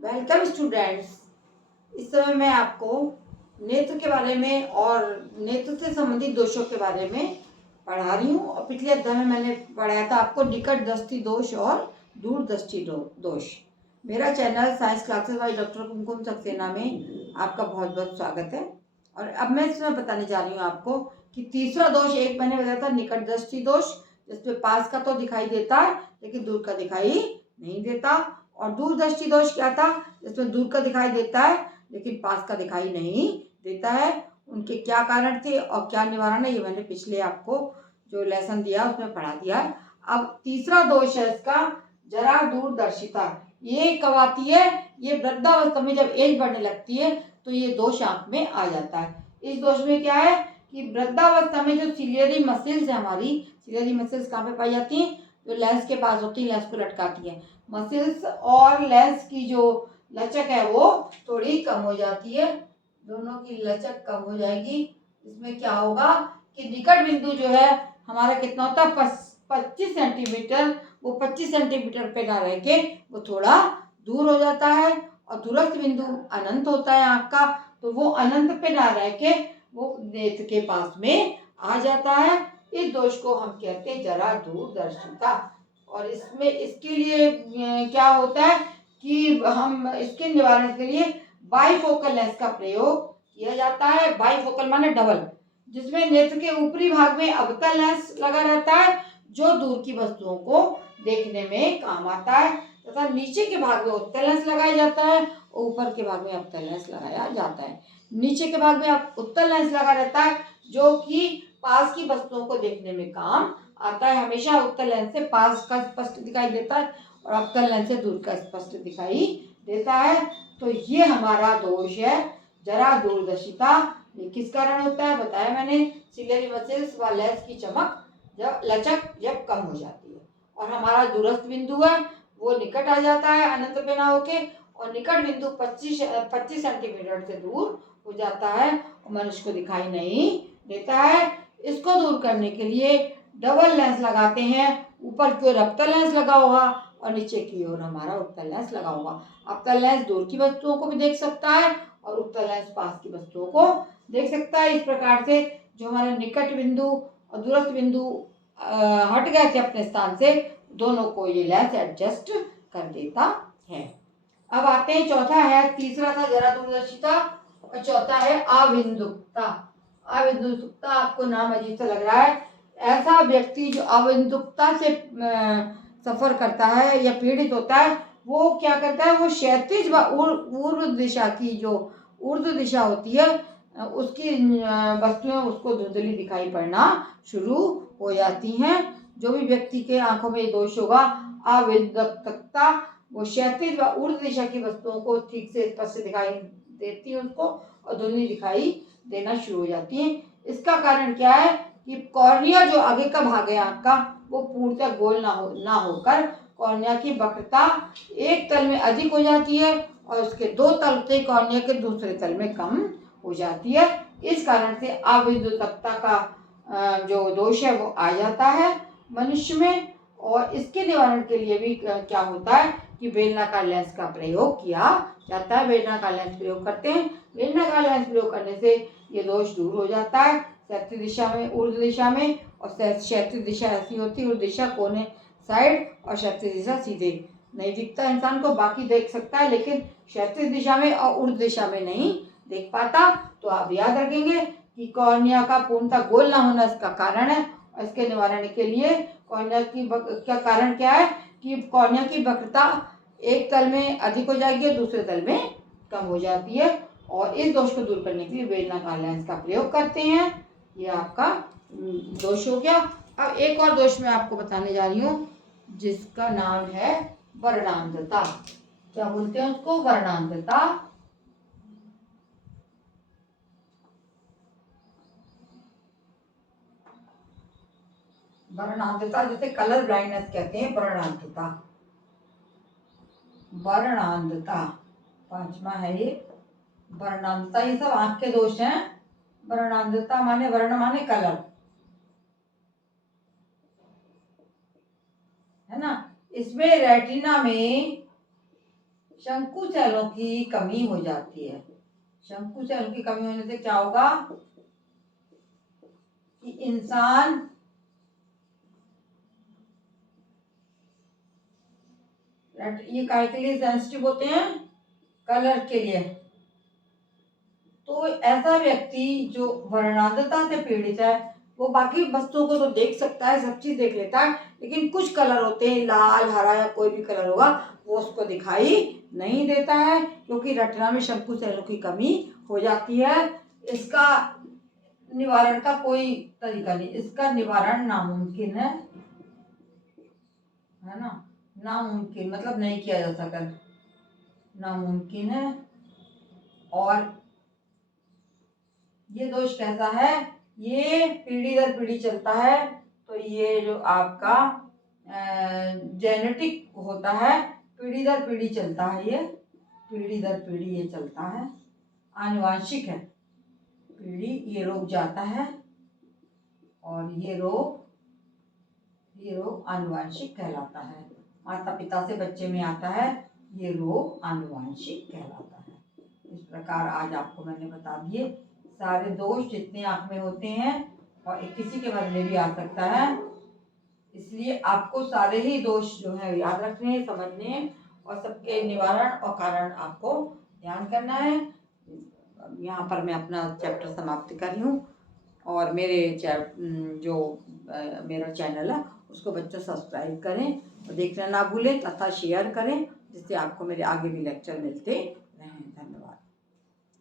Welcome students. इस समय मैं आपको नेत्र के बारे में और नेत्र से संबंधित दोषों के बारे में पढ़ा रही हूँ। और पिछले अध्याय में मैंने पढ़ाया था आपको निकट दृष्टि दोष और दूर दृष्टि दोष। मेरा channel science classes by doctor Kumkum Saxena में आपका बहुत बहुत स्वागत है। और अब मैं इसमें बताने जा रही हूँ आपको कि तीसरा दोष, एक मैंने बताया था निकट दृष्टि दोष, जिसमें पास का तो दिखाई देता है लेकिन दूर का दिखाई नहीं देता। और दूरदृष्टि दोष क्या था, जिसमें दूर का दिखाई देता है लेकिन पास का दिखाई नहीं देता है। उनके क्या कारण थे और क्या निवारण है, ये मैंने पिछले आपको जो लेसन दिया उसमें पढ़ा दिया है। अब तीसरा दोष है इसका जरा दूरदर्शिता। ये कब आती है? ये वृद्धावस्था में, जब एज बढ़ने लगती है तो ये दोष आंख में आ जाता है। इस दोष में क्या है कि वृद्धावस्था में जो सिलियरी मसल्स है, हमारी सिलियरी मसल्स कहाँ पे पाई जाती हैं? जो लेंस के पास होती है, लेंस को लटकाती है। मसल्स और लेंस की जो लचक है वो थोड़ी कम हो जाती है, दोनों की लचक कम हो जाएगी। इसमें क्या होगा कि निकट बिंदु जो है हमारा कितना होता है? 25 सेंटीमीटर। वो 25 सेंटीमीटर पे ना रह के वो थोड़ा दूर हो जाता है। और दूरस्थ बिंदु अनंत होता है आँख का, तो वो अनंत पे ना रह के वो नेत्र के पास में आ जाता है। इस दोष को हम कहते हैं जरा दूरदर्शिता। और इसमें इसके लिए क्या होता है कि हम इसके निवारण के लिए बाईफोकल लेंस का प्रयोग किया जाता है। बाईफोकल माने डबल, जिसमें नेत्र के ऊपरी भाग में अवतल लेंस लगा रहता है जो दूर की वस्तुओं को देखने में काम आता है, तथा नीचे के भाग में उत्तल लेंस लगाया जाता है और ऊपर के भाग में अवतल लेंस लगाया जाता है। नीचे के भाग में उत्तल लेंस लगा रहता है जो कि पास की वस्तुओं को देखने में काम आता है। हमेशा उत्तल लेंस से पास का स्पष्ट दिखाई देता है और अवतल लेंस से दूर का स्पष्ट दिखाई देता है। तो ये हमारा दोष है जरा दूरदर्शिता। ये किस कारण होता है बताया मैंने, सिलियरी मसल्स व लेंस की चमक जब लचक जब कम हो जाती है। और हमारा दूरस्थ बिंदु है वो निकट आ जाता है अनंत पे ना होके, और निकट बिंदु 25 सेंटीमीटर से दूर हो जाता है और मनुष्य को दिखाई नहीं देता है। इसको दूर करने के लिए डबल लेंस लगाते हैं। ऊपर की ओर अवतल लेंस लगा होगा और नीचे की ओर हमारा उत्तल लेंस लगा होगा। अवतल लेंस दूर की वस्तुओं को भी देख सकता है और उत्तल लेंस पास की वस्तुओं को देख सकता है। इस प्रकार से जो हमारे निकट बिंदु और दूरस्थ बिंदु हट गए थे अपने स्थान से, दोनों को ये लेंस एडजस्ट कर देता है। अब आते हैं, चौथा है, तीसरा था जरा दूरदर्शिता और चौथा है अविंदुकता। अविंदुकता, आपको नाम अजीब सा लग रहा है। ऐसा व्यक्ति जो अविंदुकता से सफर करता है या पीड़ित होता है, वो क्या करता है, वो क्षैतिज व पूर्व दिशा की जो ऊर्ध्व दिशा होती है उसकी वस्तुएं उसको धुंधली दिखाई पड़ना शुरू हो जाती हैं। जो भी व्यक्ति के आंखों में दोष होगा अविंदुकता, वो क्षैतिज व ऊर्ध्व दिशा की वस्तुओं को ठीक से स्पष्ट दिखाई देती है उसको और धुंधली दिखाई देना शुरू हो जाती है। इसका कारण क्या है कि कॉर्निया जो आगे का भाग है आंख का, वो पूर्णतः गोल ना होकर कॉर्निया की वक्रता एक तल में अधिक हो जाती है और उसके दो तल होते कॉर्निया के दूसरे तल में कम हो जाती है। इस कारण से अविद्युतकता का जो दोष है वो आ जाता है मनुष्य में। और इसके निवारण के लिए भी क्या होता है कि बेलनाकार लेंस का प्रयोग किया जाता है। बेलनाकार लेंस प्रयोग करते हैं। बेलनाकार लेंस प्रयोग करने से ये दोष दूर हो जाता है। क्षैतिज दिशा में, ऊर्ध्व दिशा में, और क्षैतिज दिशा ऐसी होती है, ऊर्ध्व दिशा कोने साइड और क्षैतिज दिशा सीधे नहीं दिखता इंसान को, बाकी देख सकता है लेकिन क्षैतिज दिशा में और ऊर्ध्व दिशा में नहीं देख पाता। तो आप याद रखेंगे कि कॉर्निया का पूर्णतः गोल ना होना इसका कारण है। और इसके निवारण के लिए कॉर्निया का कारण क्या है कि कॉर्निया की वक्रता एक तल में अधिक हो जाएगी और दूसरे तल में कम हो जाती है। और इस दोष को दूर करने के लिए बेलनाकार लेंस का प्रयोग करते हैं। ये आपका दोष हो गया। अब एक और दोष मैं आपको बताने जा रही हूँ जिसका नाम है वर्णांधता। क्या बोलते हैं उसको? वर्णांधता। वर्णांधता जैसे कलर ब्लाइंडनेस कहते हैं, वर्णांधता। वर्णांधता पांचवा है ये, वर्णांधता। ये सब आंख के दोष हैं। वर्णांधता माने, वर्ण माने कलर, है ना। इसमें रेटिना में शंकु सेलों की कमी हो जाती है। शंकु सेलों की कमी होने से क्या होगा कि इंसान ये काहे के लिए सेंसिटिव होते हैं, कलर के लिए। तो ऐसा व्यक्ति जो वर्णांधता से पीड़ित है वो बाकी वस्तुओं को तो देख सकता है, सब चीज देख लेता है, लेकिन कुछ कलर होते हैं, लाल हरा या कोई भी कलर होगा, वो उसको दिखाई नहीं देता है, क्योंकि रेटिना में शंकु सेलों की कमी हो जाती है। इसका निवारण का कोई तरीका नहीं, इसका निवारण नामुमकिन है ना। नामुमकिन मतलब नहीं किया जा सकता, नामुमकिन है। और ये दोष कैसा है, ये पीढ़ी दर पीढ़ी चलता है। तो ये जो आपका जेनेटिक होता है, पीढ़ी दर पीढ़ी चलता है, ये पीढ़ी दर पीढ़ी ये चलता है, आनुवांशिक है। पीढ़ी ये रोग जाता है और ये रोग आनुवांशिक कहलाता है। माता पिता से बच्चे में आता है, ये रोग आनुवांशिक कहलाता है। इस प्रकार आज आपको मैंने बता दिए सारे दोष जितने आँख में होते हैं, और किसी के बदले भी आ सकता है, इसलिए आपको सारे ही दोष जो है याद रखने, समझने और सबके निवारण और कारण आपको ध्यान करना है। यहाँ पर मैं अपना चैप्टर समाप्त कर रही हूँ, और मेरे मेरा चैनल है उसको बच्चों सब्सक्राइब करें और देखना ना भूलें तथा शेयर करें, जिससे आपको मेरे आगे भी लेक्चर मिलते रहें। धन्यवाद।